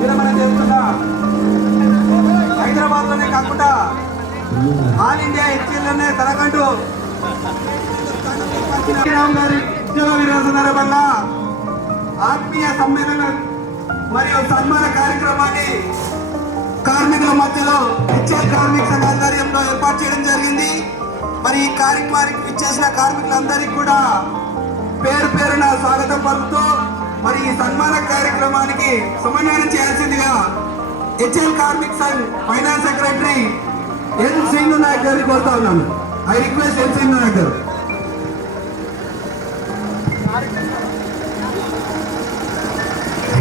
విరమణ చేస్తున్నా. హైదరాబాద్ లోనే కాకుండా ఆల్ ఇండియా హెచ్ఎల్లోనే తనకంటూ గారి ఉద్యోగ విరమణ సందర్భంగా ఆత్మీయ సమ్మేళనం మరియు సన్మాన కార్యక్రమాన్ని కార్మికుల మధ్యలో హెచ్ఎల్ కార్మిక సంఘ ఆధ్వర్యంలో ఏర్పాటు చేయడం జరిగింది. మరి ఈ కార్యక్రమానికి ఇచ్చేసిన కార్మికులందరికీ కూడా పేరు పేరున స్వాగతం పలుకుతూ మరి ఈ సన్మాన కార్యక్రమానికి సమన్వయం చేయాల్సిందిగా HL Karmika Sangh finance secretary N Singh Naik గారిని కోరుతా ఉన్నాను. I request N Singh Naik garu.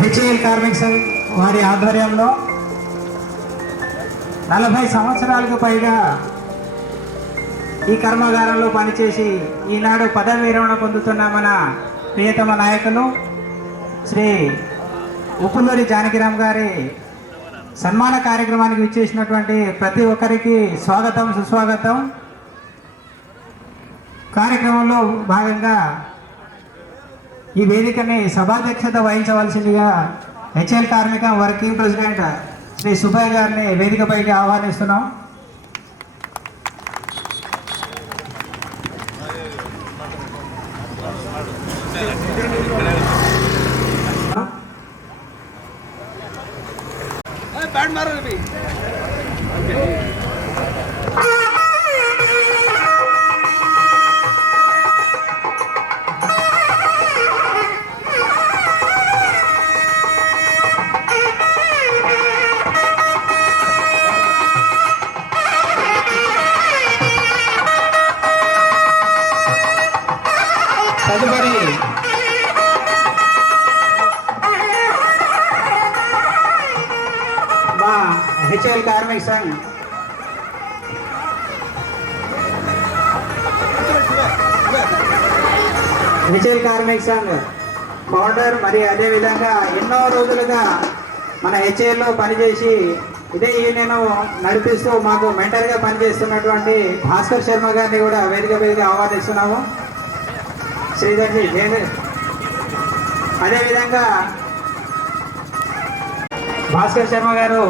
HL Karmika Sangh వారి ఆధ్వర్యంలో 40 సంవత్సరాలకు పైగా ఈ కర్మాగారంలో పనిచేసి ఈనాడు పదవి విరమణ పొందుతున్న మన ప్రియతమ నాయకులు శ్రీ ఉప్పులూరి జానకిరామ్ గారి సన్మాన కార్యక్రమానికి విచ్చేసినటువంటి ప్రతి ఒక్కరికి స్వాగతం సుస్వాగతం. కార్యక్రమంలో భాగంగా ఈ వేదికని సభాధ్యక్షత వహించవలసిందిగా హెచ్ఎల్ కార్మిక వర్కింగ్ ప్రెసిడెంట్ శ్రీ సుబ్బయ్య గారిని వేదికపైకి ఆహ్వానిస్తున్నాం. తదుపరి మా హెచ్ఎల్ కార్మిక సంఘ్ ఫౌండర్ మరి అదేవిధంగా ఎన్నో రోజులుగా మన హెచ్ఎల్లో పనిచేసి ఇదే యూనియన్ నడిపిస్తూ మాకు మెంటర్గా పనిచేస్తున్నటువంటి భాస్కర్ శర్మ గారిని కూడా వేదిక ఆహ్వానిస్తున్నాము. శ్రీధర్జీ అదేవిధంగా భాస్కర్ శర్మ గారు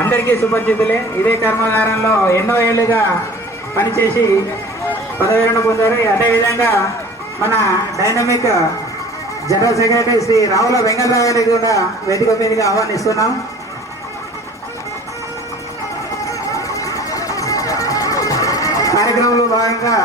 అందరికీ సుపరిచితులే. ఇదే కర్మాగారంలో ఎన్నో ఏళ్ళుగా పనిచేసి పదవి విరమణ పొందారు. అదేవిధంగా మన dynamic general secretary Shri Ravula Venkatarao గారికి కూడా వేదిక మీదకి ఆహ్వానిస్తున్నాం. కార్యక్రమంలో భాగంగా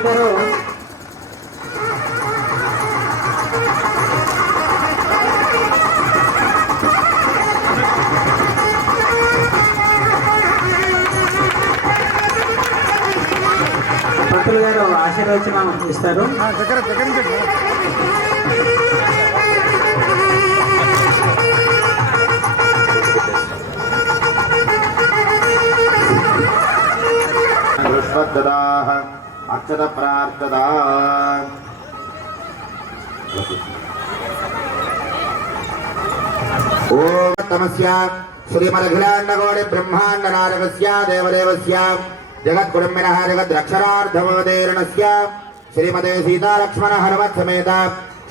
ఇద్దరు పంతులు గారు ఆశీర్వచనం ఇస్తారు. అక్షత ప్రార్థదా ఓం తమస్య శ్రీమదఖిలాండకోటి బ్రహ్మాండ నాయకస్య దేవదేవస్య జగద్గురుమినః జగద్రక్షరార్థమోదేరణస్య శ్రీమతే సీతాలక్ష్మణ హనుమత్ సమేత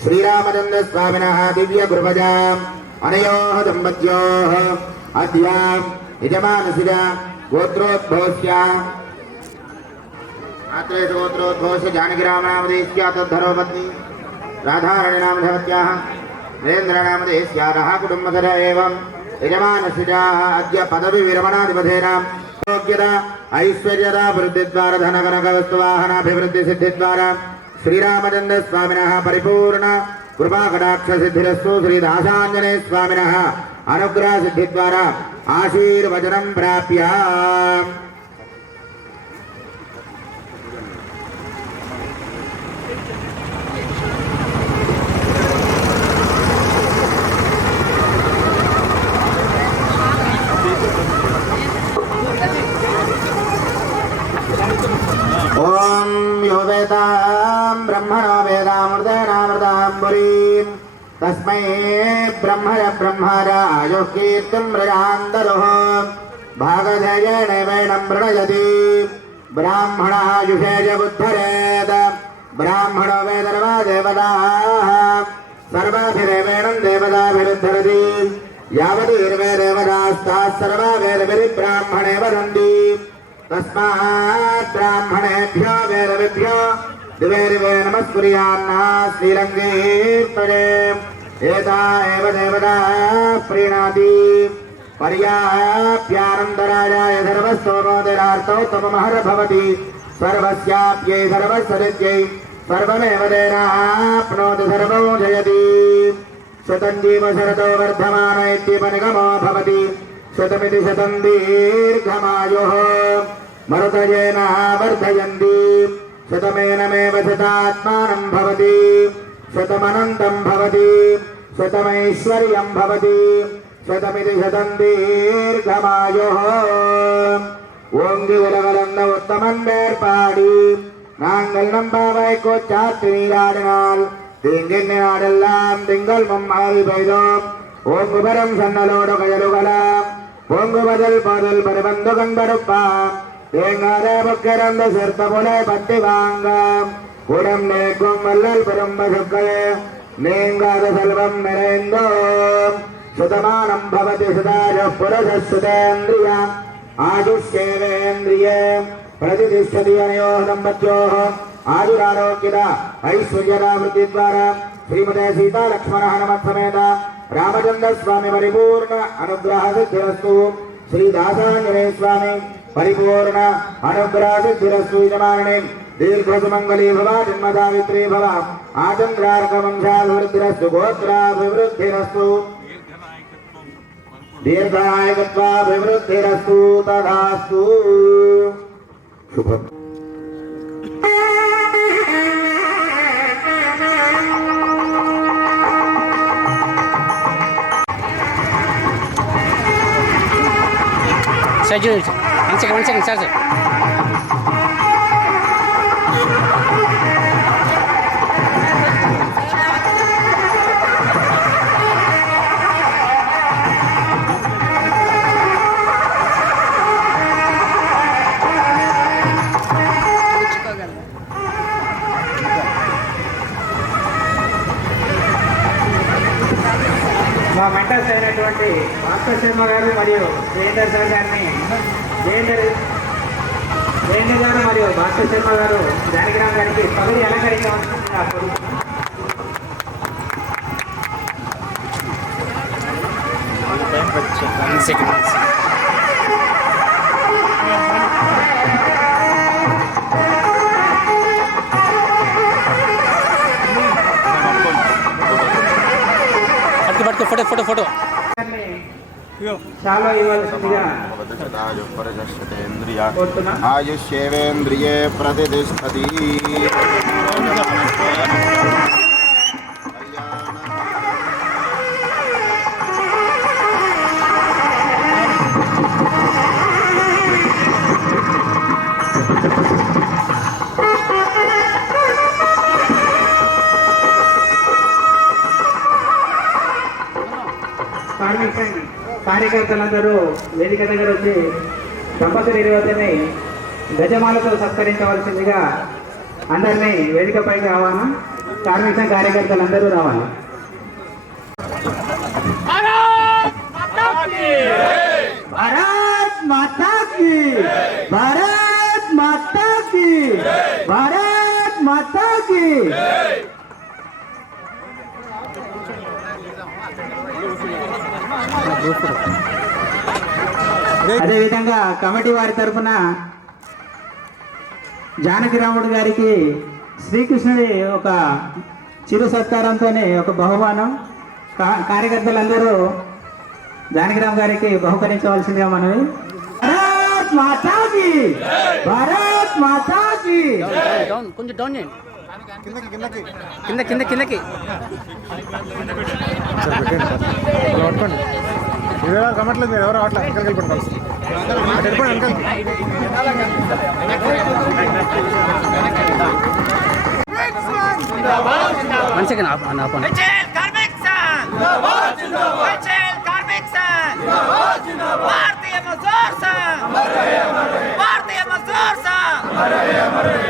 శ్రీరామచంద్ర స్వామినః దివ్య గురుభజా అనయోః దంపత్యోః అద్య యజమానస్య గోత్రోద్భవస్య आत्रेशगोत्रोद्भवस्य जानकीरामनामधेयस्या तद्धर्मपत्नी राधाराणीनामधेयवत्याः नरेन्द्रनामधेयस्याः कुटुम्बकथा एवं यजमानस्याः अद्य पदवी विरमणाधिपतेनां योग्यता ऐश्वर्यता वृद्धिद्वारा धनकनकवस्तुवाहनाभिवृद्धिसिद्धिद्वारा श्रीरामचन्द्रस्वामिनः परिपूर्ण कृपाकटाक्षसिद्धिरस्तु श्रीदासाञ्जनेयस्वामिनः अनुग्रहसिद्धिद्वारा आशीर्वचनं प्राप्य ओम यो वेदां ब्रह्मणो वेदामृतेनामृतां पुरीं तस्मै तस्मै ब्रह्मय ब्रह्मरायुः कीर्तिं मृगान्तरुः भागधेयेन वेणं मृणयति ब्राह्मणायुषेयबुद्धरेत् ब्राह्मणो वेदर्वा देवताः सर्वाभिरेवेणं देवताभिरुद्धरति यावतीर्वे देवतास्ताः सर्वा वेदभिर्ब्राह्मणे वदन्ति तस्मात् ब्राह्मणेभ्यो वेदविभ्यो दिवे दिवे नमस्कुर्यान्नः श्रीरङ्गीर्तने एता एव देवता प्रीणाति पर्याप्यानन्दराजाय सर्वस्तोमोदरार्थोत्तममहर भवति सर्वस्याप्यै सर्वस्सदित्यै सर्वमेव तेनाप्नोति सर्वं जयति शतं जीव शरतो वर्धमान इत्यपनिगमो भवति शतमिति शतं दीर्घमायुः मरुतयेन वर्धयन्ति शतमेनमेव शतात्मानं भवति शतमनन्तं भवति शतमैश्वर्यं भवति शतमिति शतं दीर्घमायुः ओंगि उलगलन्न उत्तमन् வேற்பாடி நாங்கள் நம்பாவை கோச்சாத்து நீராடினால் தீங்கின் நாடெல்லாம் திங்கள் மும்மாறி பெய்தோம் ஓங்குபரம் சன்னலோடு கயலுகலாம் ஓங்குபதல் பாதல் பருவந்து கண்படுப்பாம் தேங்காத புக்கிரந்து சிறுத்த புல பத்தி வாங்காம் உடம் நேக்கும் வல்லல் பெரும்பசுக்கள் நீங்காத செல்வம் நிறைந்தோம் சுதமானம் பவதி சுதாஜ புரஜ சுதேந்திரியம் आयुष्येवेन्द्रिय प्रतिष्ठति अनयोः दम्पत्योः आयुरारोग्यद ऐश्वर्यदावृत्तिद्वारा श्रीमते सीता लक्ष्मण हनुमत् समेत रामचन्द्र स्वामी परिपूर्ण अनुग्रह सिद्धिरस्तु श्रीदासाञ्जनेय स्वामी परिपूर्ण अनुग्रह सिद्धिरस्तु यजमाने दीर्घसुमङ्गली भव जन्मदावित्री भव आचन्द्रार्कवंशाभिवृद्धिरस्तु गोत्राभिवृद्धिरस्तु दीर्घायुत्वाभिवृद्धिरस्तु तदास्तु शुभम् Sir, one second, sir. మా మెంటర్స్ అయినటువంటి భాస్కర్ శర్మ గారు మరియు జయేందర్ సార్ గారిని జయేందర్ గారు మరియు భాస్కర్ శర్మ గారు జానకిరామ్ గారికి పదవి అలంకరించవలసిందిగా కోరుతున్నాను. One second. फोटो చాలా ఇవ్వాల్సిందిగా आयुष्येवेन्द्रिये प्रतिष्ठति కార్యకర్తలందరూ వేదిక దగ్గర వచ్చి దంపతులు ఇరువతని గజమాలతో సత్కరించవలసిందిగా అందరినీ వేదికపైకి ఆహ్వానం. కార్మిక సంఘ కార్యకర్తలందరూ రావాలి. భారత్ మాతా కీ, భారత్ మాతా కీ, భారత్ మాతా కీ. అదేవిధంగా కమిటీ వారి తరఫున జానకిరాముడు గారికి శ్రీకృష్ణుడి ఒక చిరు సత్కారంతోనే ఒక బహుమానం కార్యకర్తలందరూ జానకిరామ్ గారికి బహుకరించవలసిందిగా మనవి. భారత్ మాతాకి, భారత్ మాతాకి. కొంచెం డౌన్ చేయండి. కిందకి కమట్లేదు మీరు ఎవరు అట్లా వెనకాలకి వెళ్ళిపోండి. వన్ సెకండ్ ఆపండి. HL కార్మిక సంఘ్ భారతీయ మజ్దూర్ సంఘ్ భారతీయ మజ్దూర్ సంఘ్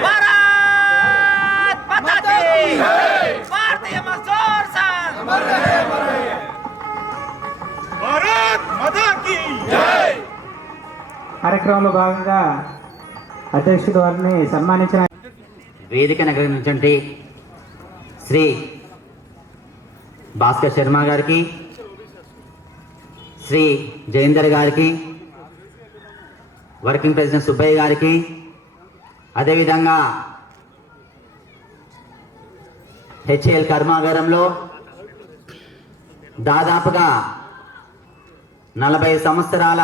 భారత్ మాతా కీ భారతీయ మజ్దూర్ సంఘ్ భారత్ మాతా కీ కార్యక్రమంలో భాగంగా అధ్యక్షుడు వారిని సన్మానించిన వేదికను అలంకరించినటువంటి శ్రీ భాస్కర్ శర్మ గారికి, శ్రీ జయేందర్ గారికి, వర్కింగ్ ప్రెసిడెంట్ సుబ్బయ్య గారికి, అదేవిధంగా హెచ్ఏఎల్ కర్మాగారంలో దాదాపుగా 40 సంవత్సరాల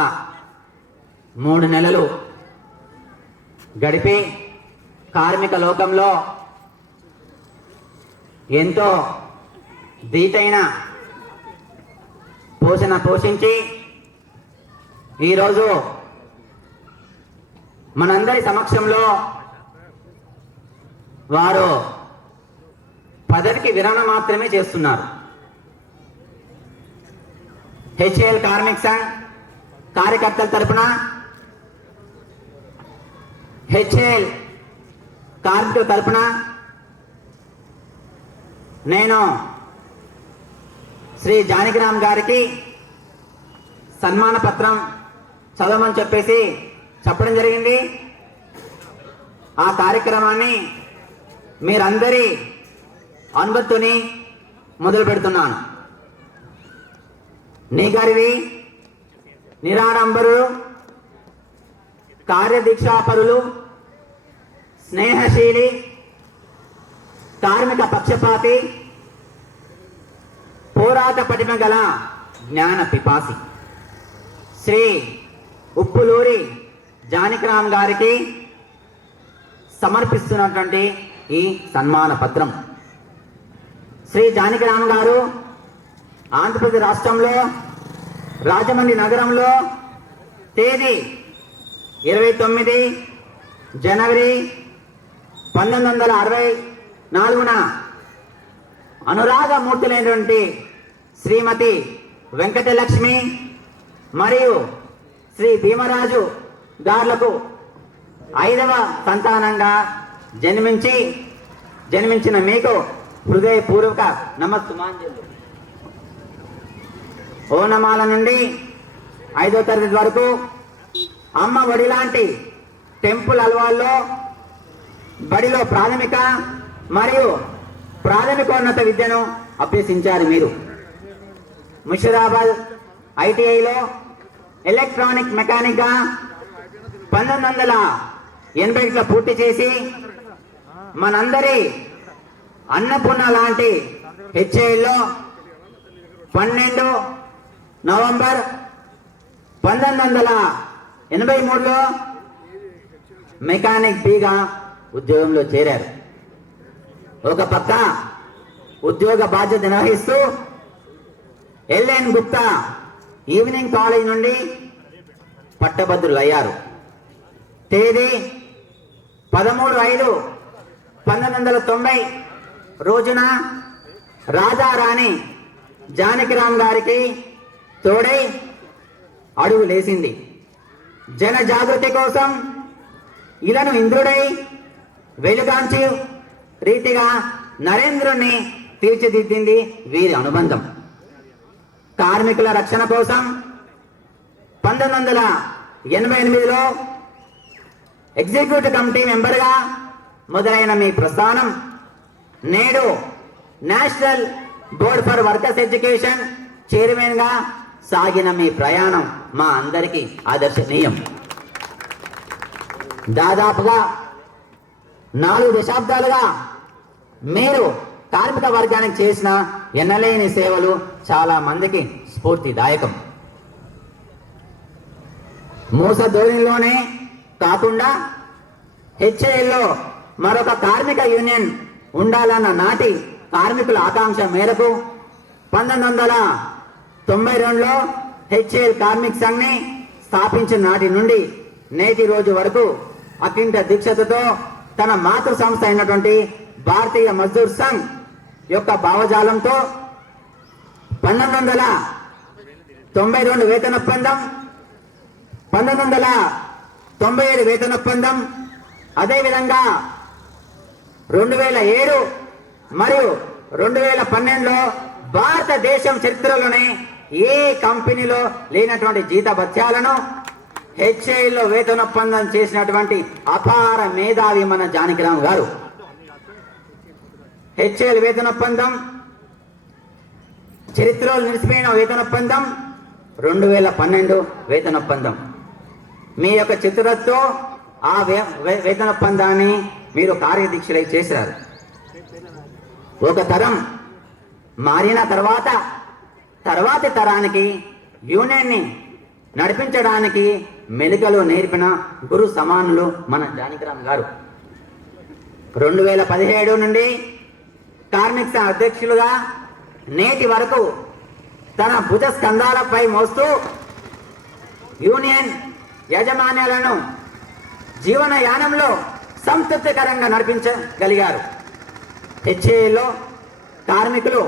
3 నెలలు గడిపి కార్మిక లోకంలో ఎంతో ధీటైన పోషణ పోషించి ఈరోజు మనందరి సమక్షంలో వారు పదవికి విరమణ మాత్రమే చేస్తున్నారు. హెచ్ఏఎల్ కార్మిక సంఘ్ కార్యకర్తల తరపున, హెచ్ఏఎల్ కార్మికుల తరపున నేను శ్రీ జానకిరామ్ గారికి సన్మాన పత్రం చదవమని చెప్పడం జరిగింది. ఆ కార్యక్రమాన్ని మీరందరి అనుమతితోని మొదలు పెడుతున్నాను. నీగారివి నిరాడంబరులు, కార్యదీక్షాపరులు, స్నేహశీలి, కార్మిక పక్షపాతి, పోరాట పటిమ గల జ్ఞాన పిపాసి శ్రీ ఉప్పులూరి జానకిరామ్ గారికి సమర్పిస్తున్నటువంటి ఈ సన్మాన పత్రం. శ్రీ జానకిరామ్ గారు ఆంధ్రప్రదేశ్ రాష్ట్రంలో రాజమండ్రి నగరంలో తేదీ 29 జనవరి 1964న అనురాగమూర్తులైనటువంటి శ్రీమతి వెంకటలక్ష్మి మరియు శ్రీ భీమరాజు గారులకు 5వ సంతానంగా జన్మించిన మీకు హృదయపూర్వక నమస్సుమాంజలు. ఓనమాల నుండి 5వ తరగతి వరకు అమ్మ ఒడి లాంటి టెంపుల్ అలవాల్లో బడిలో ప్రాథమిక మరియు ప్రాథమికోన్నత విద్యను అభ్యసించారు. మీరు ముషిరాబాద్ ఐటీఐలో ఎలక్ట్రానిక్ మెకానిక్గా 1980లో పూర్తి చేసి మనందరి అన్నపూర్ణ లాంటి హెచ్ఏఎల్లో 12 నవంబర్ 1983లో మెకానిక్ బిగా ఉద్యోగంలో చేరారు. ఒక పక్క ఉద్యోగ బాధ్యత నిర్వహిస్తూ ఎల్ఎన్ గుప్తా ఈవినింగ్ కాలేజ్ నుండి పట్టభద్రులయ్యారు. తేదీ 13/5/1990 రోజున రాజారాణి జానకిరామ్ గారికి తోడై అడుగు లేసింది. జన జాగృతి కోసం ఇలను ఇంద్రుడై వెలుగాంచి రీతిగా నరేంద్రుణ్ణి తీర్చిదిద్దింది వీరి అనుబంధం. కార్మికుల రక్షణ కోసం 1988లో ఎగ్జిక్యూటివ్ కమిటీ మెంబర్గా మొదలైన మీ ప్రస్థానం నేడు national board for workers education చైర్మన్గా సాగిన మీ ప్రయాణం మా అందరికీ ఆదర్శనీయం. దాదాపుగా 4 దశాబ్దాలుగా మీరు కార్మిక వర్గానికి చేసిన ఎన్నలేని సేవలు చాలా మందికి స్ఫూర్తిదాయకం. మూస ధోరణిలోనే కాకుండా హెచ్ఏఎల్లో మరొక కార్మిక యూనియన్ ఉండాలన్న నాటి కార్మికుల ఆకాంక్ష మేరకు 1992లో హెచ్ఏఎల్ కార్మిక సంఘ్ని స్థాపించిన నాటి నుండి నేటి రోజు వరకు అఖండ దీక్షతో తన మాతృ సంస్థ అయినటువంటి భారతీయ మజ్దూర్ సంఘ్ యొక్క భావజాలంతో 1992 వేతన ఒప్పందం, 1997 వేతన ఒప్పందం, అదేవిధంగా 2007 మరియు 2012లో భారతదేశం చరిత్రలోనే ఏ కంపెనీలో లేనటువంటి జీతభత్యాలను హెచ్ఏఎల్లో వేతన ఒప్పందం చేసినటువంటి అపార మేధావి మన జానకిరామ్ గారు. హెచ్ఏఎల్ వేతన ఒప్పందం, చరిత్రలో నిలిచిపోయిన వేతన ఒప్పందం, 2012 వేతన ఒప్పందం. మీ యొక్క చతురతతో ఆ వేతన ఒప్పందాన్ని మీరు కార్యదీక్షలై చేశారు. ఒక తరం మారిన తర్వాతి తరానికి యూనియన్ని నడిపించడానికి మెలుకలు నేర్పిన గురు సమానులు మన జానకిరామ్ గారు. 2017 నుండి కార్మిక సంఘ అధ్యక్షులుగా నేటి వరకు తన భుజ స్కంధాలపై మోస్తూ యూనియన్ యాజమాన్యాలను జీవన యానంలో సంతృప్తికరంగా నడిపించగలిగారు. హెచ్ఏలో కార్మికులు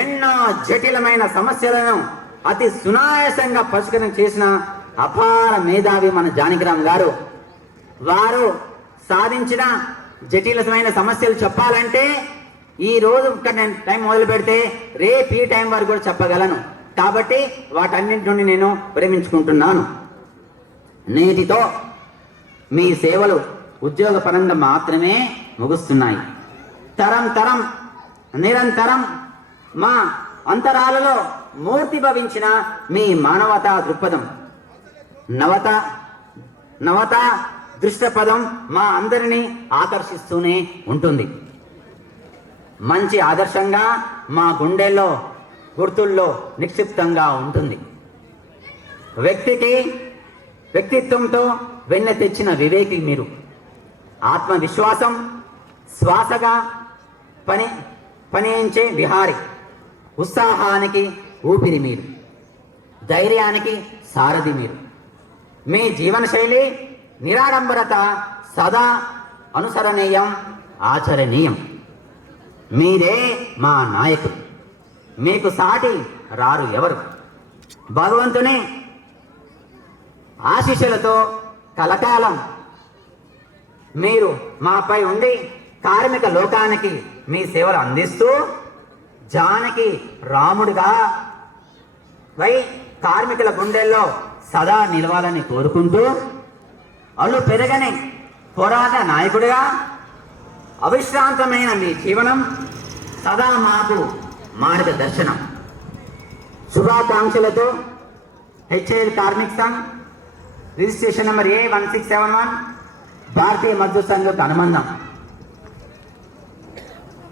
ఎన్నో జటిలమైన సమస్యలను అతి సునాయాసంగా పరిష్కారం చేసిన అపార మేధావి మన జానకిరామ్ గారు. వారు సాధించిన జటిలమైన సమస్యలు చెప్పాలంటే ఈ రోజు నేను టైం మొదలు పెడితే రేపు ఈ టైం వరకు కూడా చెప్పగలను. కాబట్టి వాటన్నింటి నుండి నేను విరమించుకుంటున్నాను. నేటితో మీ సేవలు ఉద్యోగపరంగా మాత్రమే ముగుస్తున్నాయి. తరం నిరంతరం మా అంతరాలలో మూర్తి భవించిన మీ మానవతా దృక్పథం, నవత దృష్టపదం మా అందరినీ ఆకర్షిస్తూనే ఉంటుంది. మంచి ఆదర్శంగా మా గుండెల్లో గుర్తుల్లో నిక్షిప్తంగా ఉంటుంది. వ్యక్తిత్వంతో వెన్న తెచ్చిన వివేకి మీరు. ఆత్మవిశ్వాసం శ్వాసగా పనించే విహారి. ఉత్సాహానికి ఊపిరి మీరు. ధైర్యానికి సారథి మీరు. మీ జీవనశైలి నిరాడంబరత సదా అనుసరణీయం, ఆచరణీయం. మీరే మా నాయకుడు. మీకు సాటి రారు ఎవరు. భగవంతుని ఆశీస్సులతో కలకాలం మీరు మాపై ఉండి కార్మిక లోకానికి మీ సేవలు అందిస్తూ జానకి రాముడిగా కార్మికుల గుండెల్లో సదా నిలవాలని కోరుకుంటూ అల్లు పెరగని పోరాట నాయకుడిగా అవిశ్రాంతమైన మీ జీవనం సదా మాకు మార్గదర్శనం. శుభాకాంక్షలతో HAL Karmik Sangh registration number A1671 Bharatiya Mazdoor Sangh అనుబంధం.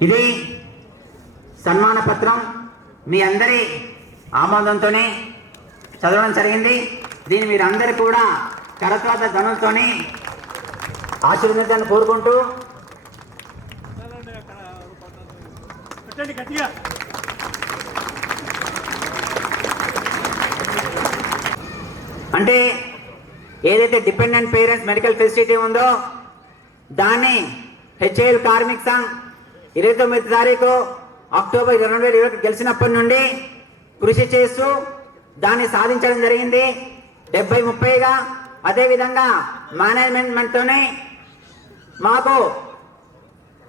ఇది సన్మాన పత్రం మీ అందరి ఆమోదంతోనే చదవడం జరిగింది. దీన్ని మీరందరూ కూడా కరతాళ ధనులతోనే ఆశీర్వదించాలని కోరుకుంటూ అంటే ఏదైతే డిపెండెంట్ పేరెంట్స్ మెడికల్ ఫెసిలిటీ ఉందో దాన్ని హెచ్ఏఎల్ కార్మిక్ సంఘ్ 29 తారీఖు అక్టోబర్ 2020 గెలిచినప్పటి నుండి కృషి చేస్తూ దాన్ని సాధించడం జరిగింది 70-30గా. అదేవిధంగా మేనేజ్మెంట్తోనే మాకు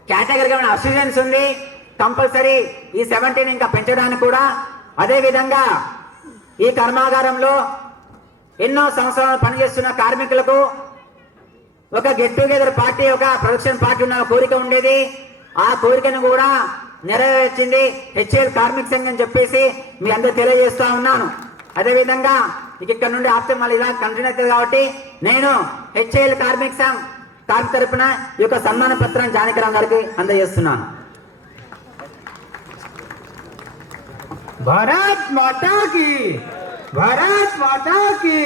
కేటగిరీగా అసిస్టెన్స్ ఉంది. కంపల్సరీ ఈ 17 ఇంకా పెంచడానికి కూడా. అదేవిధంగా ఈ కర్మాగారంలో ఎన్నో సంవత్సరాలు పనిచేస్తున్న కార్మికులకు ఒక గెట్ టుగెదర్ పార్టీ, ఒక ప్రొడక్షన్ పార్టీ ఉన్న కోరిక ఉండేది. ఆ కోరికను కూడా నెరవేర్చింది హెచ్ఏఎల్ కార్మిక్ సంఘ్ అని చెప్పేసి మీ అందరూ తెలియజేస్తా ఉన్నాను. అదేవిధంగా ఇక్కడ నుండి ఆప్తే మళ్ళీ ఇలా కంటిన్యూ అవుతుంది కాబట్టి నేను హెచ్ఏఎల్ కార్మిక్ సంఘ్ కార్మిక తరఫున ఈ యొక్క సన్మాన పత్రాన్ని జానకిరామ్ గారికి అందజేస్తున్నాను. భారత్ మాతా కీ, భారత్ మాతా కీ.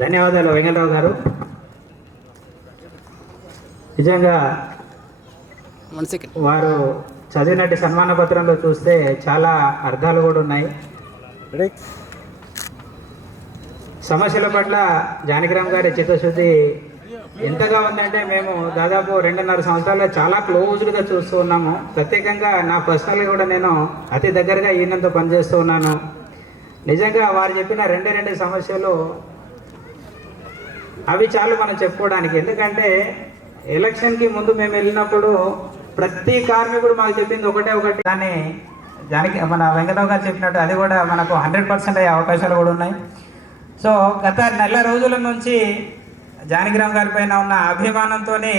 ధన్యవాదాలు వెంకటరావు గారు. నిజంగా One second. వారు చదివినట్టు సన్మాన పత్రంలో చూస్తే చాలా అర్థాలు కూడా ఉన్నాయి. సమస్యల పట్ల జానకిరామ్ గారి చిత్తశుద్ధి ఎంతగా ఉందంటే మేము దాదాపు 2.5 సంవత్సరాలు చాలా క్లోజ్గా చూస్తూ ఉన్నాము. ప్రత్యేకంగా నా పర్సనల్గా కూడా నేను అతి దగ్గరగా ఈయనతో పనిచేస్తూ ఉన్నాను. నిజంగా వారు చెప్పిన రెండు సమస్యలు అవి చాలు మనం చెప్పుకోవడానికి. ఎందుకంటే ఎలక్షన్కి ముందు మేము వెళ్ళినప్పుడు ప్రతి కార్మికుడు మాకు చెప్పింది ఒకటి, కానీ దానికి మన వెంకటరావు గారు చెప్పినట్టు అది కూడా మనకు 100% అయ్యే అవకాశాలు కూడా ఉన్నాయి. సో గత నెల రోజుల నుంచి జానకిరామ్ గారి పైన ఉన్న అభిమానంతోనే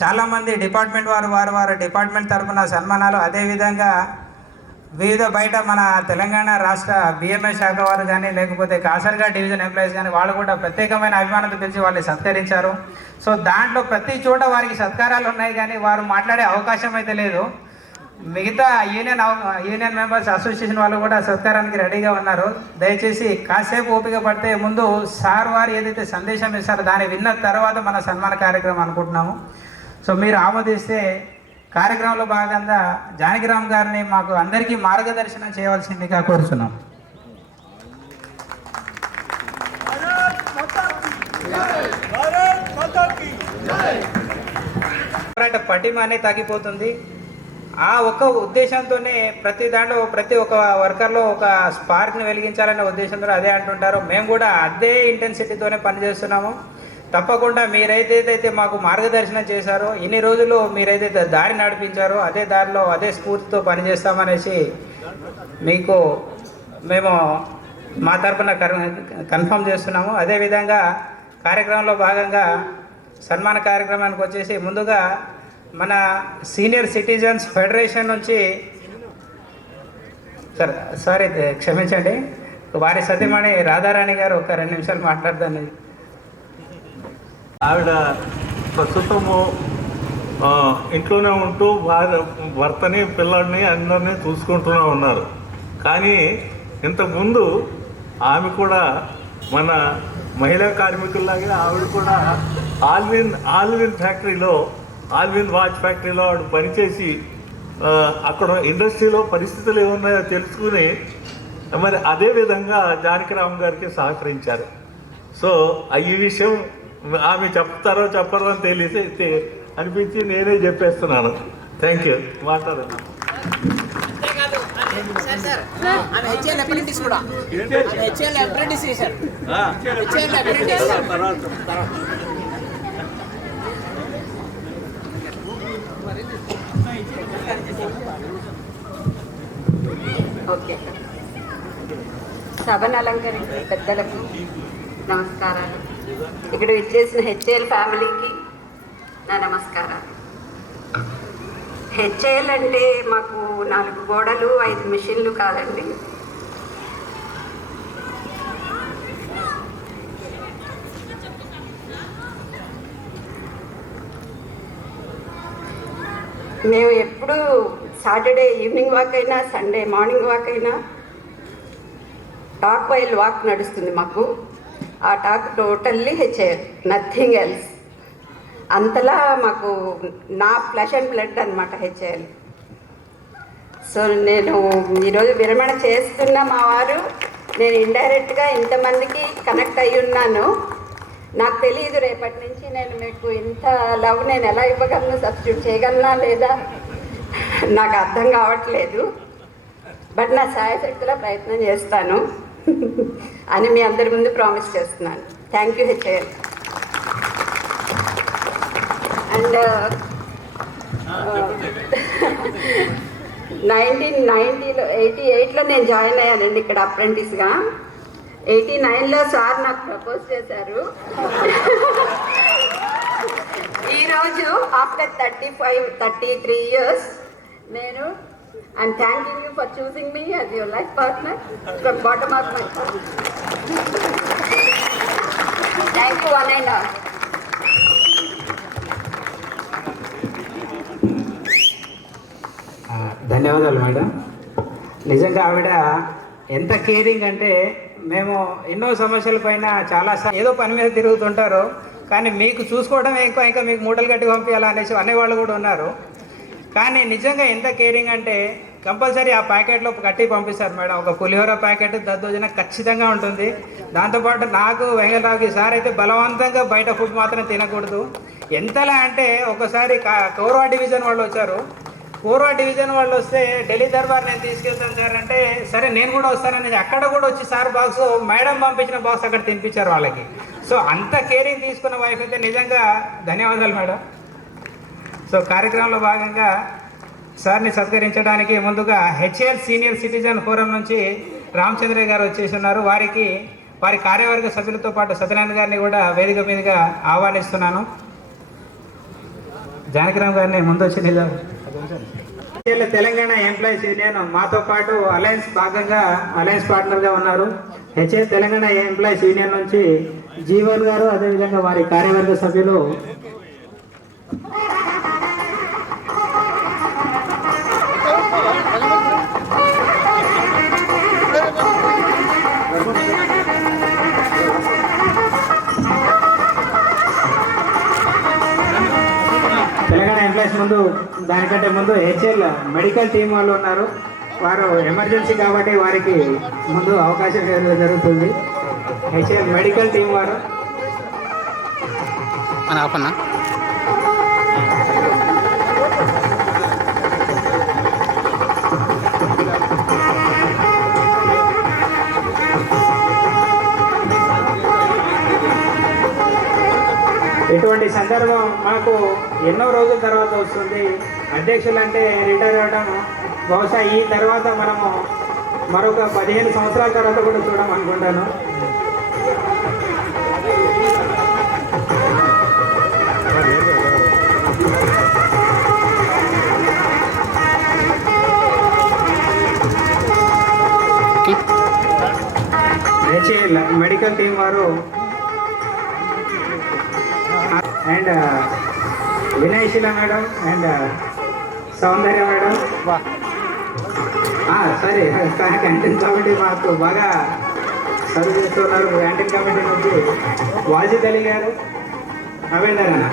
చాలామంది డిపార్ట్మెంట్ వారి డిపార్ట్మెంట్ తరఫున సన్మానాలు, అదేవిధంగా వివిధ బయట మన తెలంగాణ రాష్ట్ర బిఎంఎస్ శాఖ వారు కానీ లేకపోతే కాసర్గా డివిజన్ ఎంప్లాయీస్ కానీ వాళ్ళు కూడా ప్రత్యేకమైన అభిమానంతో పిలిచి వాళ్ళని సత్కరించారు. సో దాంట్లో ప్రతి చోట వారికి సత్కారాలు ఉన్నాయి, కానీ వారు మాట్లాడే అవకాశం అయితే లేదు. మిగతా యూనియన్ మెంబర్స్ అసోసియేషన్ వాళ్ళు కూడా సత్కారానికి రెడీగా ఉన్నారు. దయచేసి కాసేపు ఓపిక పడితే ముందు సార్ వారు ఏదైతే సందేశం ఇస్తారో దాన్ని విన్న తర్వాత మన సన్మాన కార్యక్రమం అనుకుంటున్నాము. సో మీరు ఆమోదిస్తే కార్యక్రమంలో భాగంగా జానకిరామ్ గారిని మాకు అందరికీ మార్గదర్శనం చేయవలసిందిగా కోరుతున్నాం. పటిమ అనేది తగ్గిపోతుంది. ఆ ఒక్క ఉద్దేశంతోనే ప్రతి దాంట్లో ప్రతి ఒక్క వర్కర్లో ఒక స్పార్క్ని వెలిగించాలనే ఉద్దేశంతో అదే అంటుంటారు. మేము కూడా అదే ఇంటెన్సిటీతోనే పనిచేస్తున్నాము. తప్పకుండా మీరైతే మాకు మార్గదర్శనం చేశారో, ఇన్ని రోజులు మీరైతే దారి నడిపించారో అదే దారిలో అదే స్ఫూర్తితో పనిచేస్తామనేసి మీకు మేము మా తరఫున కన్ఫర్మ్ చేస్తున్నాము. అదేవిధంగా కార్యక్రమంలో భాగంగా సన్మాన కార్యక్రమానికి వచ్చేసి ముందుగా మన సీనియర్ సిటిజన్స్ ఫెడరేషన్ నుంచి సారీ క్షమించండి, వారి సతీమణి రాధారాణి గారు ఒక 2 నిమిషాలు మాట్లాడదాన్ని. ఆవిడ ప్రస్తుతము ఇంట్లోనే ఉంటూ భర్తని పిల్లల్ని అందరినీ చూసుకుంటూనే ఉన్నారు. కానీ ఇంతకుముందు ఆమె కూడా మన మహిళా కార్మికుల్లాగే ఆవిడ కూడా ఆల్విన్ ఫ్యాక్టరీలో ఆల్విన్ వాచ్ ఫ్యాక్టరీలో ఆవిడ పనిచేసి అక్కడ ఇండస్ట్రీలో పరిస్థితులు ఏమున్నాయో తెలుసుకుని మరి అదేవిధంగా జానకిరామ్ గారికి సహకరించారు. సో ఈ విషయం ఆమె చెప్తారో చెప్పరో అని తెలిసి అనిపించి నేనే చెప్పేస్తున్నాను. Thank you. మాట్లాడన్నా ఓకే. సభను అలంకరించిన పెద్దలకు నమస్కారాలు. ఇక్కడ విచ్చేసిన హెచ్ఏఎల్ ఫ్యామిలీకి నా నమస్కారాలు. హెచ్ఏఎల్ అంటే మాకు 4 గోడలు 5 మిషన్లు కాదండి. మేము ఎప్పుడు సాటర్డే ఈవినింగ్ వాక్ అయినా సండే మార్నింగ్ వాక్ అయినా టాక్ వైల్ వాక్ నడుస్తుంది మాకు. ఆ talk totally HAL, nothing else. అంతలా మాకు నా ఫ్లెష్ అండ్ బ్లడ్ అనమాట హెచ్ఏఎల్. సో నేను ఈరోజు విరమణ చేస్తున్న మా వారు నేను ఇండైరెక్ట్గా ఇంతమందికి కనెక్ట్ అయ్యి ఉన్నాను. నాకు తెలియదు రేపటి నుంచి నేను మీకు ఇంత లవ్ నేను ఎలా ఇవ్వగలను, సబ్స్టిట్యూట్ చేయగలనా లేదా నాకు అర్థం కావట్లేదు. బట్ నా సాయశక్తిలో ప్రయత్నం చేస్తాను అని మీ అందరి ముందు ప్రామిస్ చేస్తున్నాను. Thank you HAL. అండ్ 1988లో నేను జాయిన్ అయ్యానండి ఇక్కడ అప్రెంటిస్గా. 89లో సార్ నాకు ప్రపోజ్ చేశారు. ఈరోజు ఆఫ్టర్ 33 years నేను I'm thanking you for choosing me as your life partner from bottom of my heart. Thank you one and all. ధన్యవాదాలు మేడం. నిజంగా ఆవిడ ఎంత కేరింగ్ అంటే మేము ఎన్నో సమస్యల పైన చాలా ఏదో పని మీద తిరుగుతుంటారు, కానీ మీకు చూసుకోవడం ఇంకా మీకు మూటలు కట్టి పంపించాలా అనేసి అనేవాళ్ళు కూడా ఉన్నారు. కానీ నిజంగా ఎంత కేరింగ్ అంటే కంపల్సరీ ఆ ప్యాకెట్లో కట్టి పంపిస్తారు మేడం. ఒక పులిహోర ప్యాకెట్ దద్దోజన ఖచ్చితంగా ఉంటుంది. దాంతోపాటు నాకు వెంకటరావుకి సార్ అయితే బలవంతంగా బయట ఫుడ్ మాత్రం తినకూడదు. ఎంతలా అంటే ఒకసారి కోర్వా డివిజన్ వాళ్ళు వచ్చారు. కోర్వా డివిజన్ వాళ్ళు వస్తే ఢిల్లీ దర్బార్ నేను తీసుకెళ్తాను సార్ అంటే, సరే నేను కూడా వస్తానని అక్కడ కూడా వచ్చి సార్ బాక్స్ మేడం పంపించిన బాక్స్ అక్కడ తినిపించారు వాళ్ళకి. సో అంత కేరింగ్ తీసుకున్న వైఫ్ అయితే నిజంగా ధన్యవాదాలు మేడం. సో కార్యక్రమంలో భాగంగా సార్ని సత్కరించడానికి ముందుగా హెచ్ఏఎల్ సీనియర్ సిటిజన్ ఫోరం నుంచి రామచంద్ర గారు వచ్చేసి ఉన్నారు. వారి కార్యవర్గ సభ్యులతో పాటు సత్యనారాయణ గారిని కూడా వేదిక మీదుగా ఆహ్వానిస్తున్నాను. జానకిరామ్ గారిని ముందు వచ్చి తెలంగాణ ఎంప్లాయీస్ యూనియన్ మాతో పాటు అలయన్స్ పార్ట్నర్గా ఉన్నారు. హెచ్ఏఎల్ తెలంగాణ ఎంప్లాయీస్ యూనియన్ నుంచి జీవన్ గారు, అదేవిధంగా వారి కార్యవర్గ సభ్యులు తెలంగాణ ఎంప్లాయీస్ దానికంటే ముందు హెచ్ఎల్ మెడికల్ టీం వాళ్ళు ఉన్నారు. వారు ఎమర్జెన్సీ కాబట్టి వారికి ముందు అవకాశం ఇవ్వడం జరుగుతుంది. హెచ్ఎల్ మెడికల్ టీం వారు ఆపన్నా ఇటువంటి సందర్భం మాకు ఎన్నో రోజుల తర్వాత వస్తుంది. అధ్యక్షులు అంటే రిటైర్ అవ్వడం బహుశా ఈ తర్వాత మనము మరొక 15 సంవత్సరాల తర్వాత కూడా చూడడం అనుకుంటాను. హెచ్ఏఎల్ మెడికల్ టీం వారు and Vinayasheela madam and Soundarya madam, సరే క్యాంటీన్ కమిటీ మాకు బాగా సర్వ్ చేస్తున్నారు. క్యాంటీన్ కమిటీ నుంచి వాజిద్ అలీ గారు, అవేందర్ అన్న,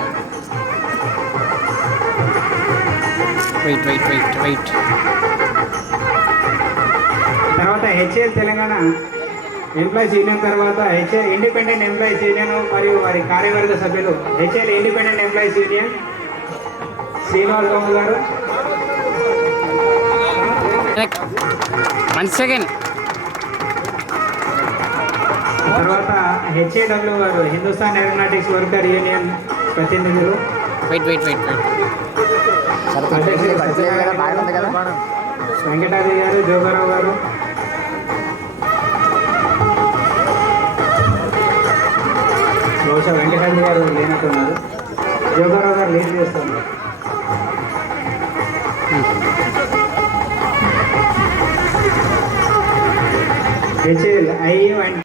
తర్వాత హెచ్ఏఎల్ తెలంగాణ ఎంప్లాయీస్ యూనియన్ తర్వాత హెచ్ఏఎల్ ఇండిపెండెంట్ ఎంప్లాయీస్ యూనియన్ మరియు వారి కార్యవర్గ సభ్యులు. HAL independent employees union Srinivas Goud గారు, 1 సెకండ్, తర్వాత హెచ్ఏడబ్ల్యూ గారు హిందుస్థాన్ ఏరోనాటిక్స్ వర్కర్ యూనియన్ ప్రతినిధులు. వెంకటాద్రి గారు, జోగారావు గారు, బహుశా వెంకటాద్రి గారు లేనట్టున్నారు. జోగారావు గారు లీడ్ చేస్తున్నారు. హెచ్ఏఎల్ ఐయు అండ్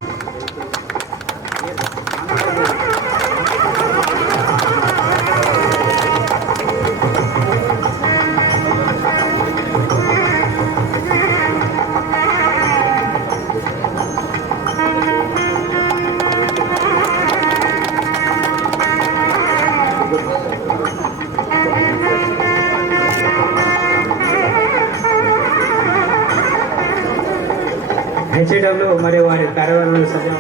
హెచ్ఏడబ్ల్యూ మరియు వారి కార్యవర్గ సభ్యులు.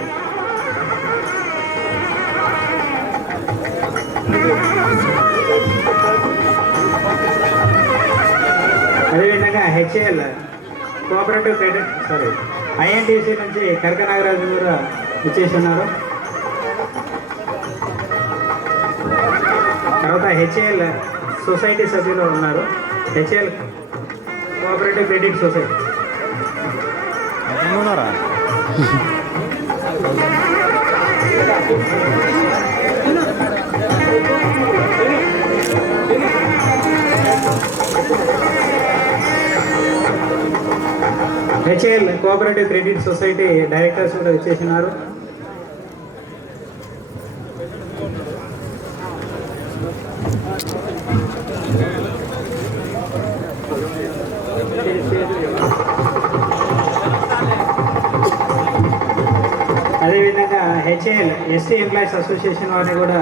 అదేవిధంగా హెచ్ఏఎల్ కోఆపరేటివ్ క్రెడిట్ ఐఎన్టీసీ నుంచి కనక నాగరాజు కూడా ఇచ్చేసి ఉన్నారు. తర్వాత హెచ్ఏఎల్ సొసైటీ సభ్యులు ఉన్నారు. HAL cooperative credit society. HAL cooperative credit society directors కూడా ఇచ్చేసినారు. అదేవిధంగా హెచ్ఏఎల్ ఎస్టీ ఎంప్లాయీస్ అసోసియేషన్ వారిని కూడా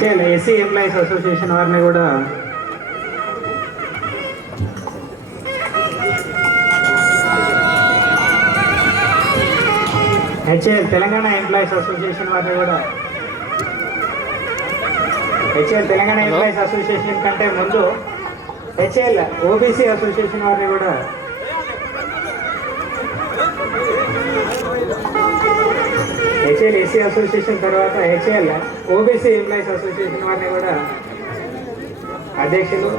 హెచ్ఎల్ ఎస్సీ ఎంప్లాయీస్ అసోసియేషన్ వారిని కూడా హెచ్ఎల్ తెలంగాణ ఎంప్లాయీస్ అసోసియేషన్ వారిని కూడా హెచ్ఎల్ తెలంగాణ ఎంప్లాయీస్ అసోసియేషన్ కంటే ముందు హెచ్ఎల్ ఓబీసీ అసోసియేషన్ వారిని కూడా హెచ్ఎల్ ఎస్సీ అసోసియేషన్ తర్వాత హెచ్ఎల్ ఓబీసీ ఎంప్లాయీస్ అసోసియేషన్ వారిని కూడా అధ్యక్షులు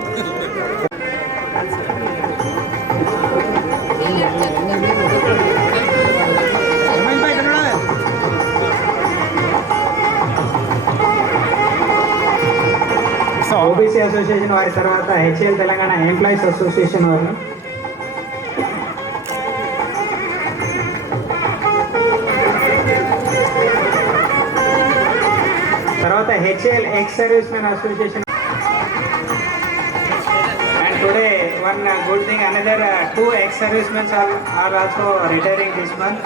ఓబీసీ అసోసియేషన్ వారి తర్వాత హెచ్ఎల్ తెలంగాణ ఎంప్లాయీస్ అసోసియేషన్ వారిని తర్వాత HL ex service men association. And today one good thing, another two ex-servicemen are also retiring this month,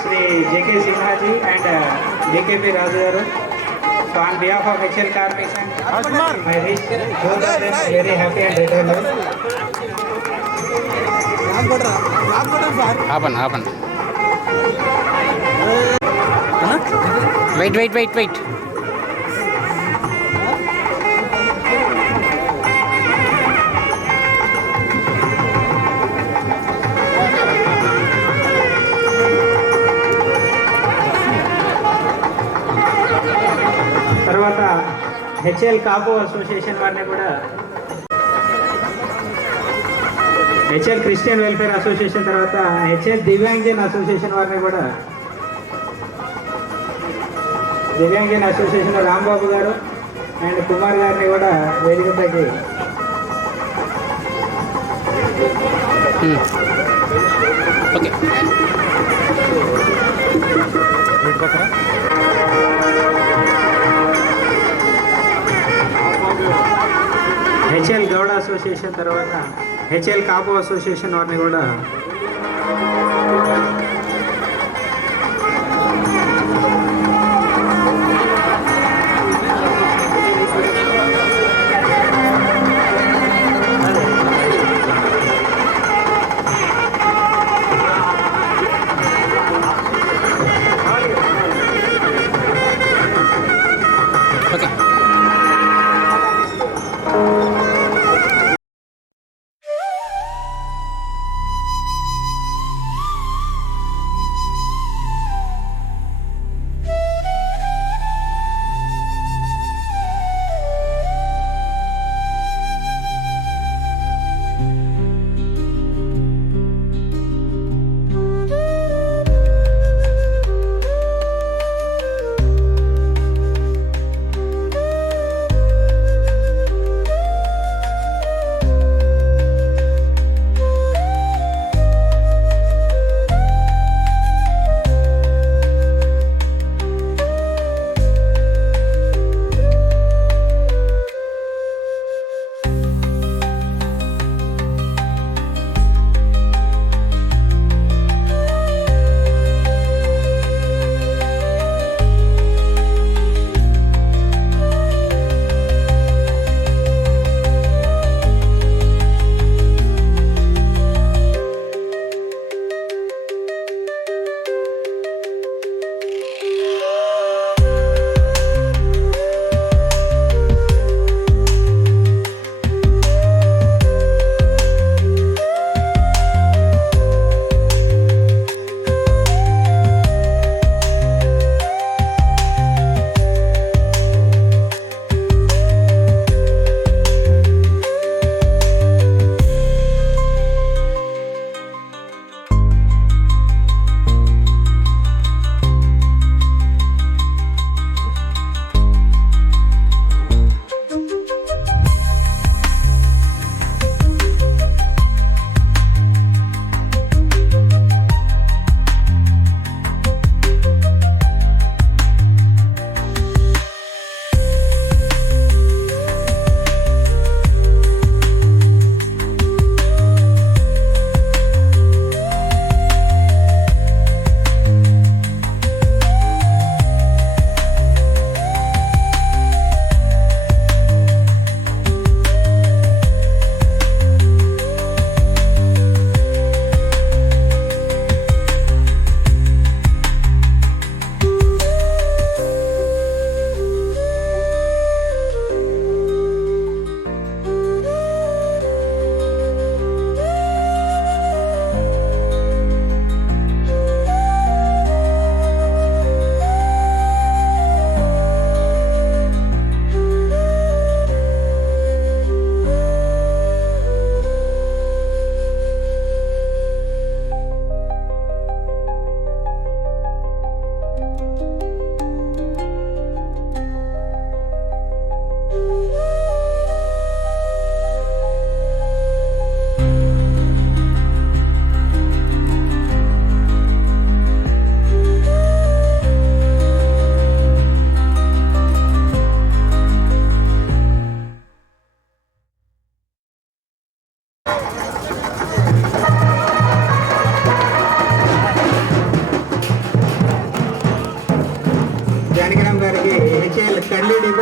Shri J.K. Sinha ji and D.K.P. Raju garu. So on behalf of HL Karmiks, I wish both of them very happy and retirement. ఆపన్ వెయిట్ తర్వాత HL Kapu association వారిని కూడా HL Christian welfare association తర్వాత HL Divyangjan association వారిని కూడా దివ్యాంగజన్ association Rambabu గారు and Kumar గారిని కూడా వేదికపైకి ఓకే హెచ్ఎల్ గౌడ అసోసియేషన్ తర్వాత హెచ్ఎల్ కాపు అసోసియేషన్ వారిని కూడా ఓకే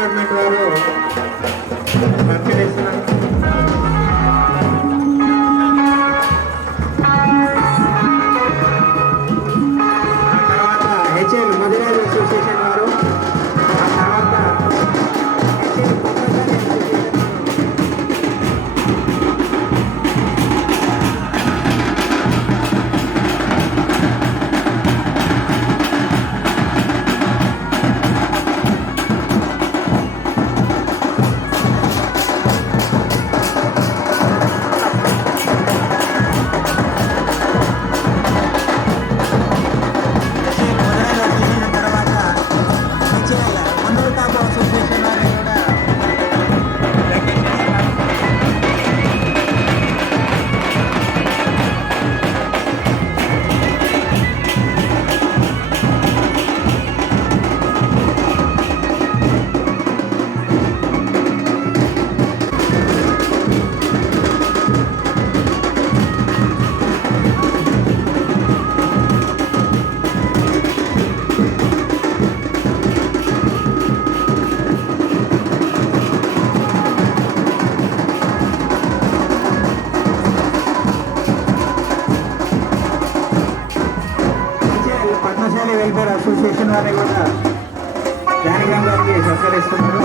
డిపార్ట్మెంట్ వారు పరిశీలిస్తున్నారు. ఆ తర్వాత హెచ్ఎల్ మధురాజ్ అసోసియేషన్ వారు, ఆ తర్వాత హెచ్ఎల్ పద్మశాలి అసోసియేషన్ వారు. పద్మశాలి వెల్ఫేర్ అసోసియేషన్ వారిని కూడా జానకం గారికి సత్కరిస్తున్నారు.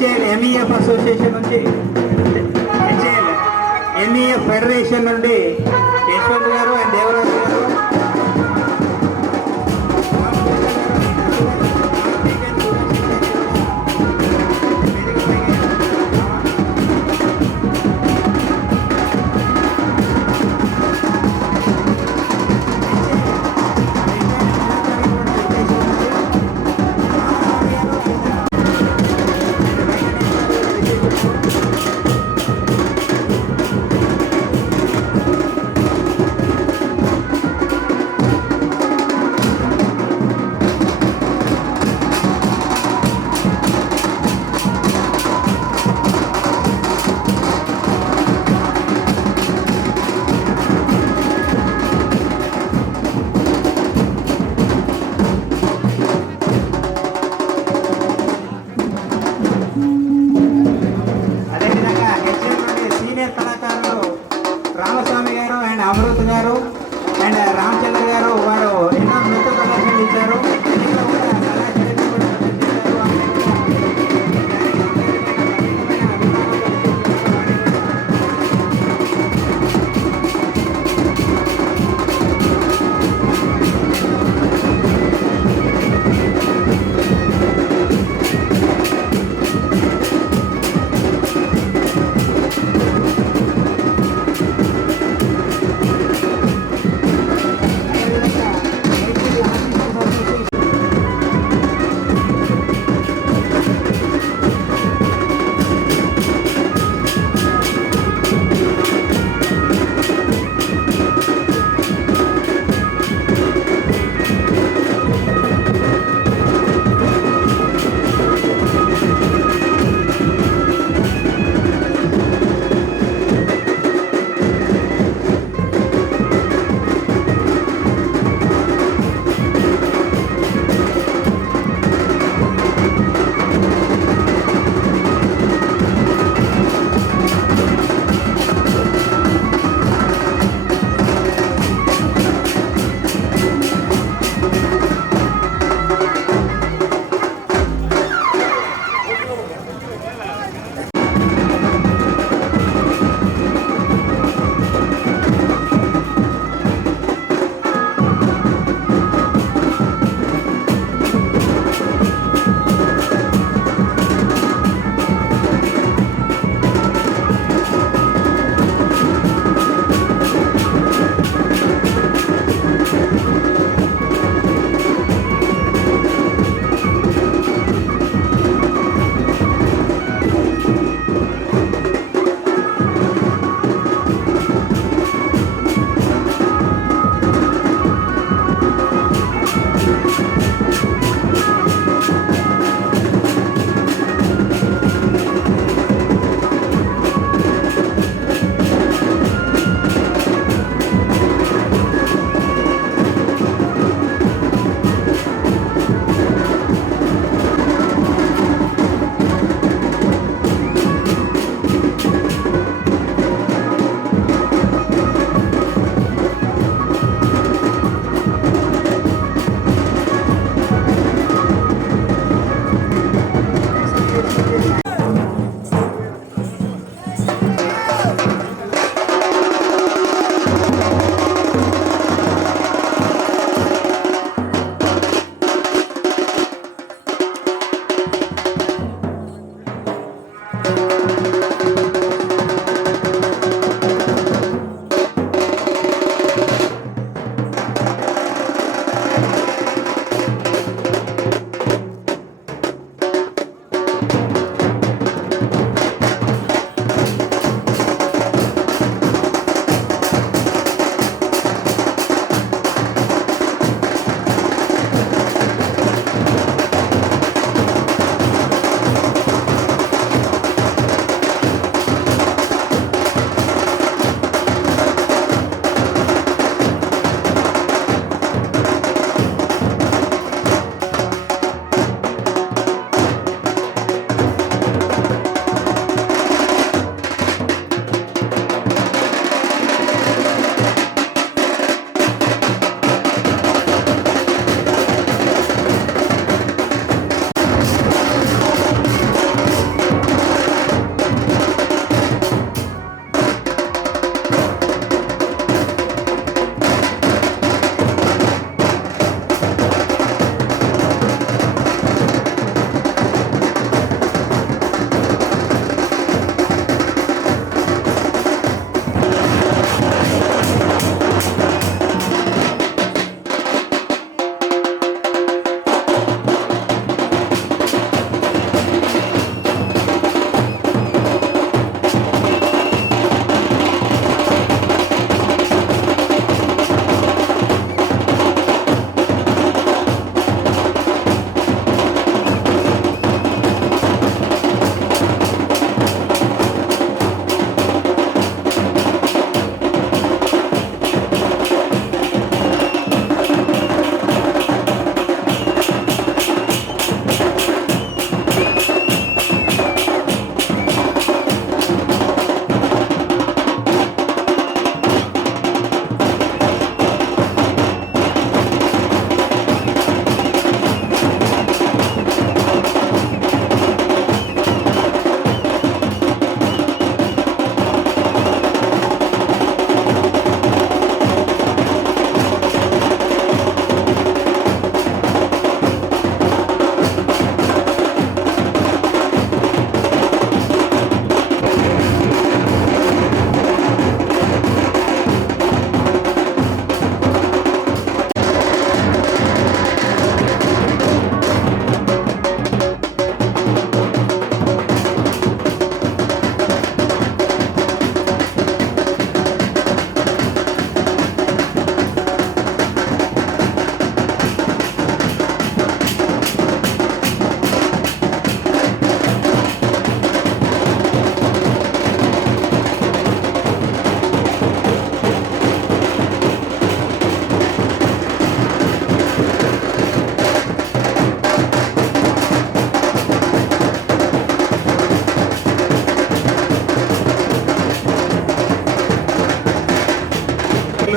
హెచ్ఏఎల్ ఎంఈఎఫ్ అసోసియేషన్ నుంచి హెచ్ఏఎల్ ఎంఈఎఫ్ ఫెడరేషన్ నుండి యశ్వంత్ గారు అండ్ దేవరాజు గారు,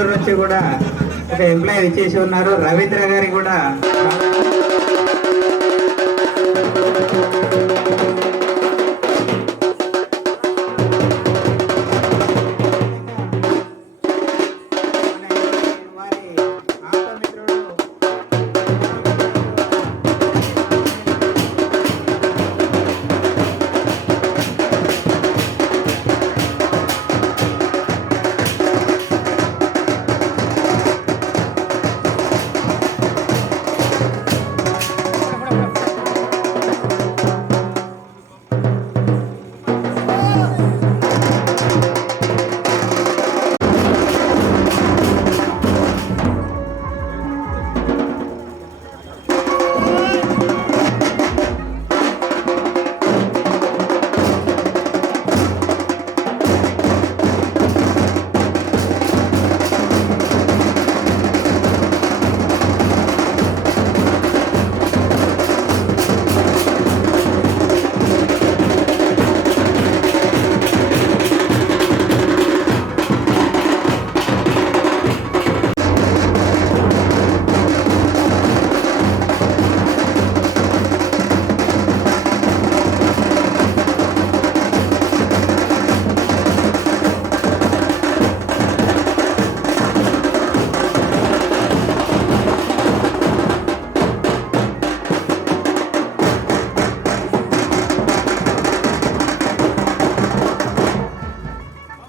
బెంగళూరు నుంచి కూడా ఒక ఎంప్లాయీ ఇచ్చేసి ఉన్నారు. రవీంద్ర గారికి కూడా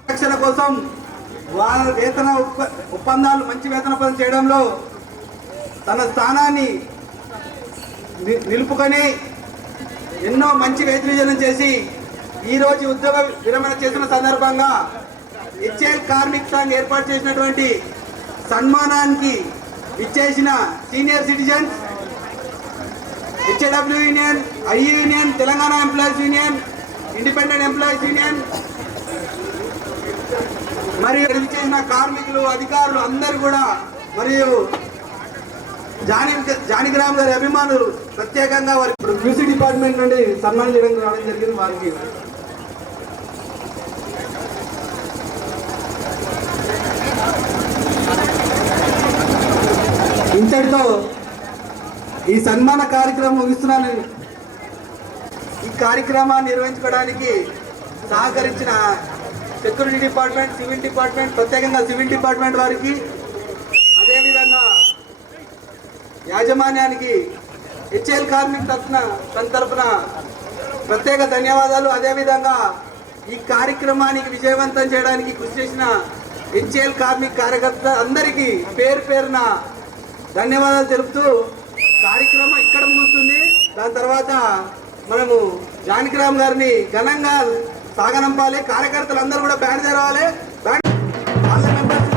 రక్షణ కోసం వాళ్ళ వేతన ఒప్పందాలు మంచి వేతన పని చేయడంలో తన స్థానాన్ని నిలుపుకొని ఎన్నో మంచి వేతనం చేసి ఈరోజు ఉద్యోగ విరమణ చేసిన సందర్భంగా హెచ్ఏఎల్ కార్మిక సంఘ్ ఏర్పాటు చేసినటువంటి సన్మానానికి ఇచ్చేసిన senior citizens, HAW union, IU union, Telangana employees union, independent employees union మరియు చేసిన కార్మికులు, అధికారులు అందరూ కూడా మరియు జానకిరామ్ గారి అభిమానులు ప్రత్యేకంగా వారి క్యూసీ డిపార్ట్మెంట్ నుండి సన్మానం చేయడం రావడం జరిగింది. వారికి ఇంతటితో ఈ సన్మాన కార్యక్రమం ముగిస్తున్నాను. ఈ కార్యక్రమాన్ని నిర్వహించుకోవడానికి సహకరించిన సెక్యూరిటీ డిపార్ట్మెంట్, సివిల్ డిపార్ట్మెంట్, ప్రత్యేకంగా సివిల్ డిపార్ట్మెంట్ వారికి, అదేవిధంగా యాజమాన్యానికి హెచ్ఏఎల్ కార్మిక్ తరఫున ప్రత్యేక ధన్యవాదాలు. అదేవిధంగా ఈ కార్యక్రమానికి విజయవంతం చేయడానికి కృషి చేసిన హెచ్ఏఎల్ కార్మిక్ కార్యకర్త అందరికీ పేరు పేరున ధన్యవాదాలు తెలుపుతూ కార్యక్రమం ఇక్కడ ముగుస్తుంది. దాని తర్వాత మనము జానకిరామ్ గారిని ఘనంగా సాగనంపాలి. కార్యకర్తలు అందరూ కూడా బ్యాండ్ తెరవాలి. వాళ్ళ మెంబర్స్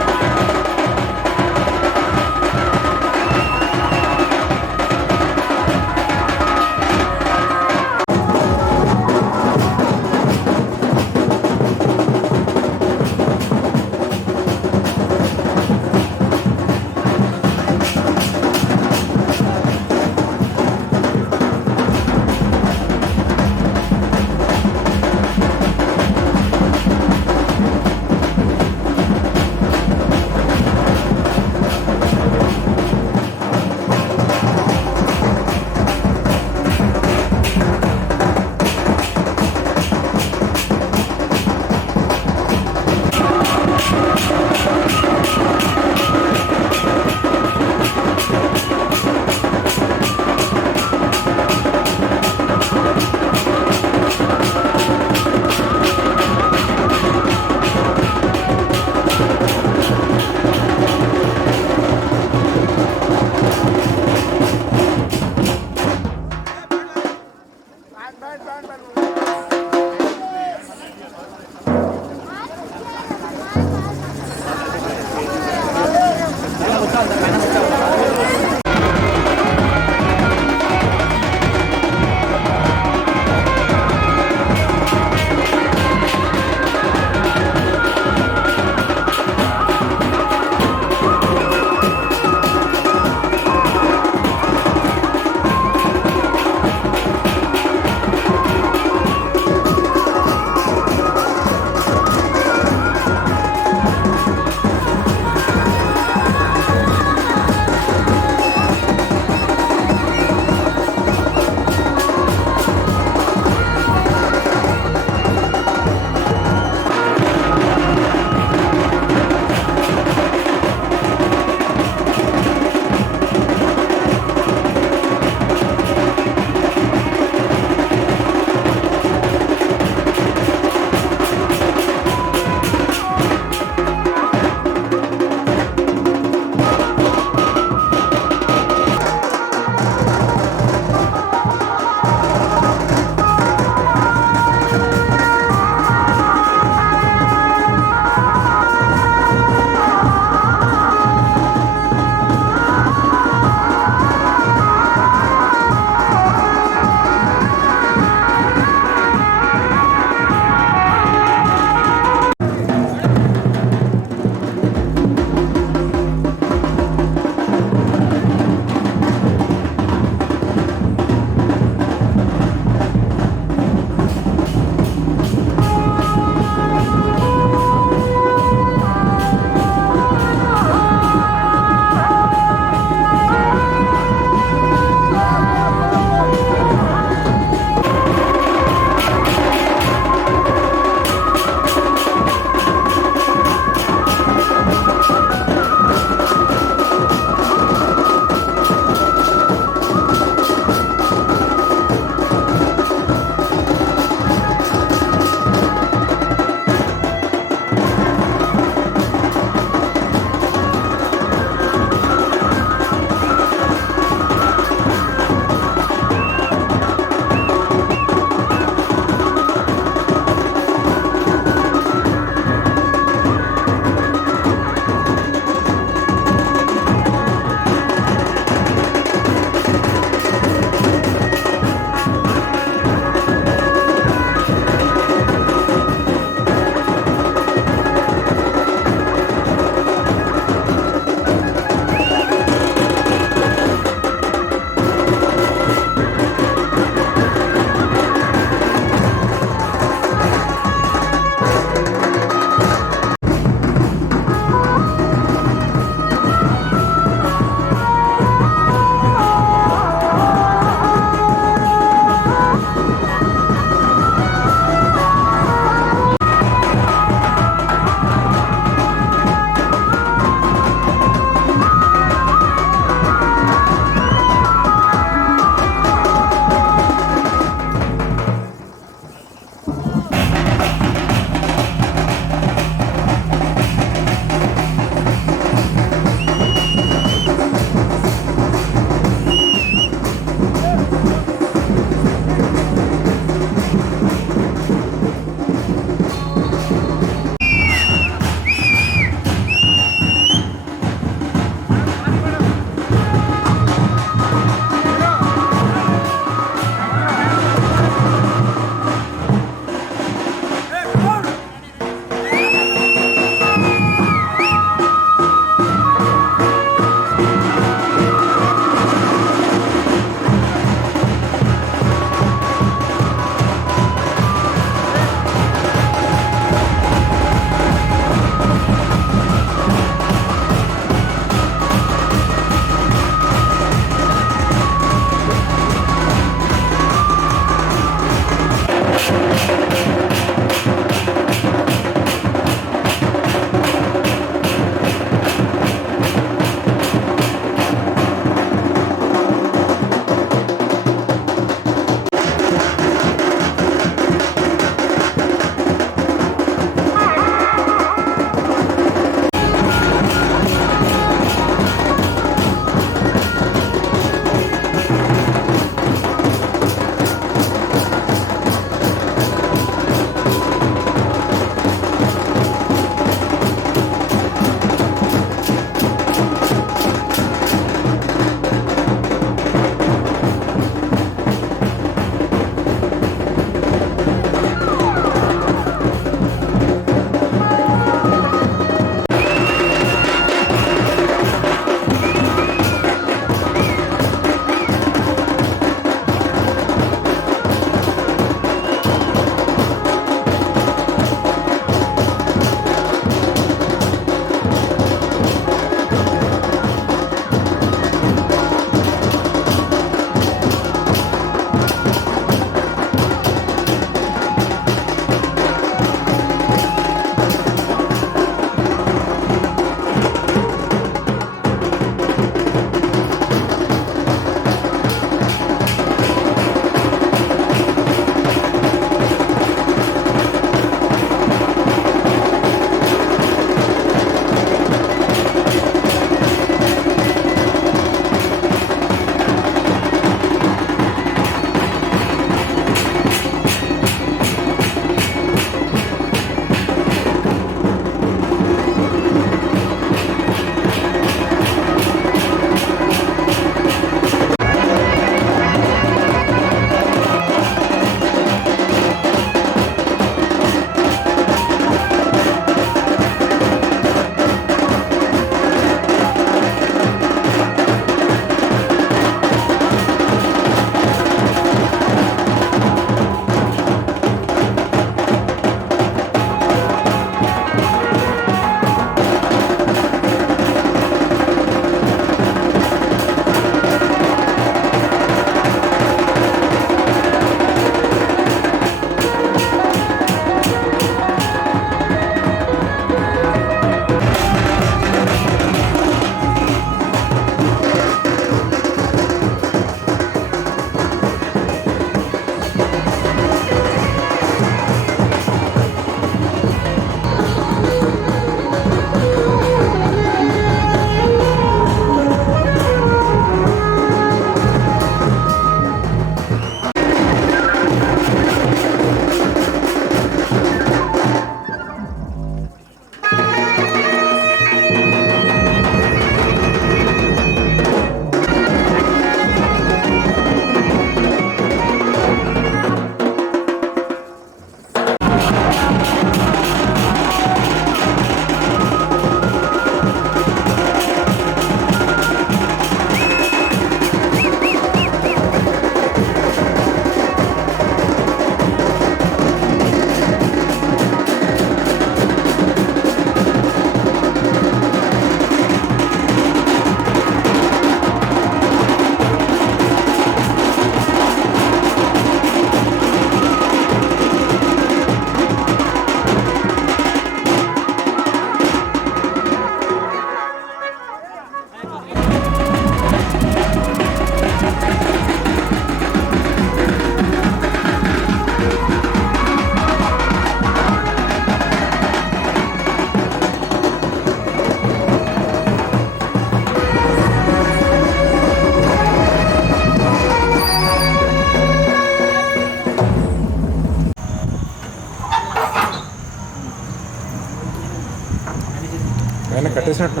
ఆయన కట్టేసినట్టు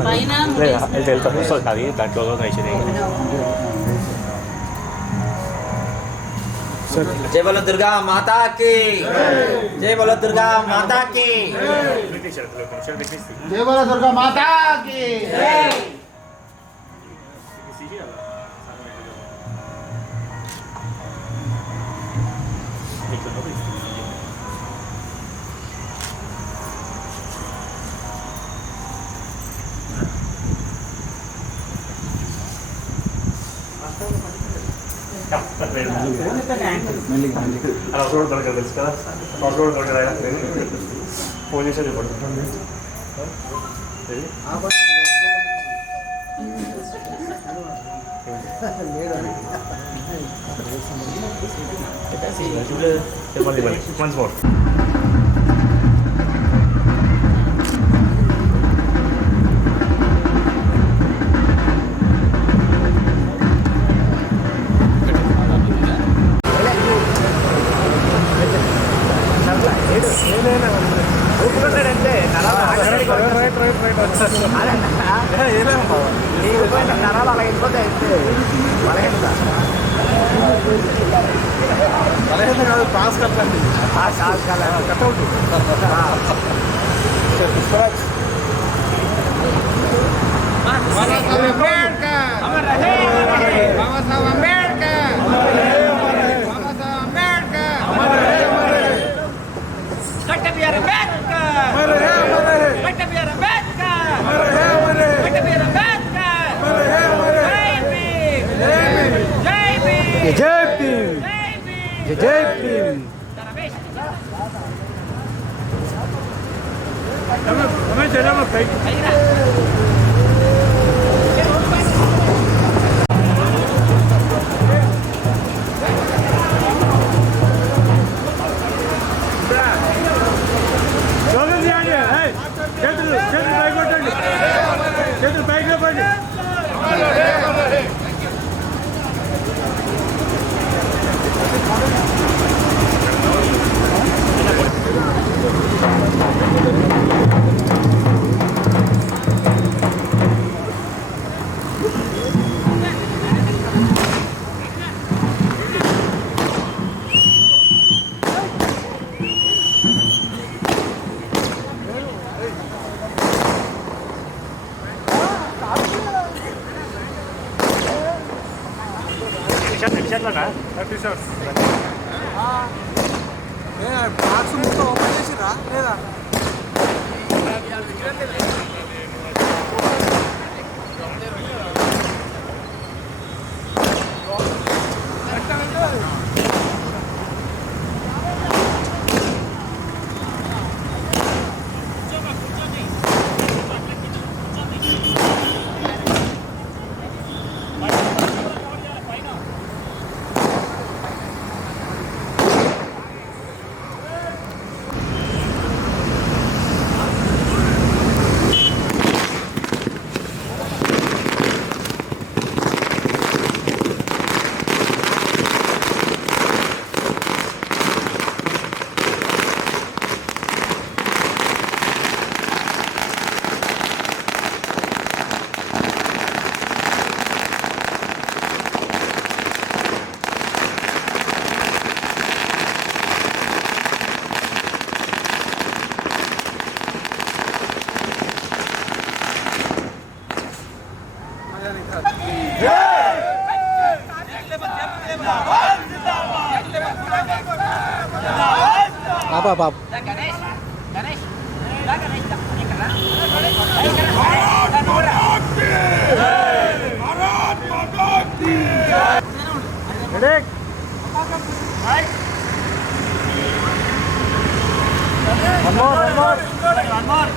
అది దాంట్లో వేసేది. जय बोलो दुर्गा माता की, जय बोलो दुर्गा माता की, जय बोलो दुर्गा माता की। అలా రోడ్ దొరకదు తెలుసు కదా, రోడ్ దొరకదా ఫోన్ చేసేది పడుతుంది. వన్స్ మోర్ పాస్ కట్టండి కట్అవుట్ జై భీమ్, జై భీమ్. చేతులు పైకి లేపండి. బాక్స్ మొత్తం ఓపెన్ చేసిరా లేదా? బాబా one more.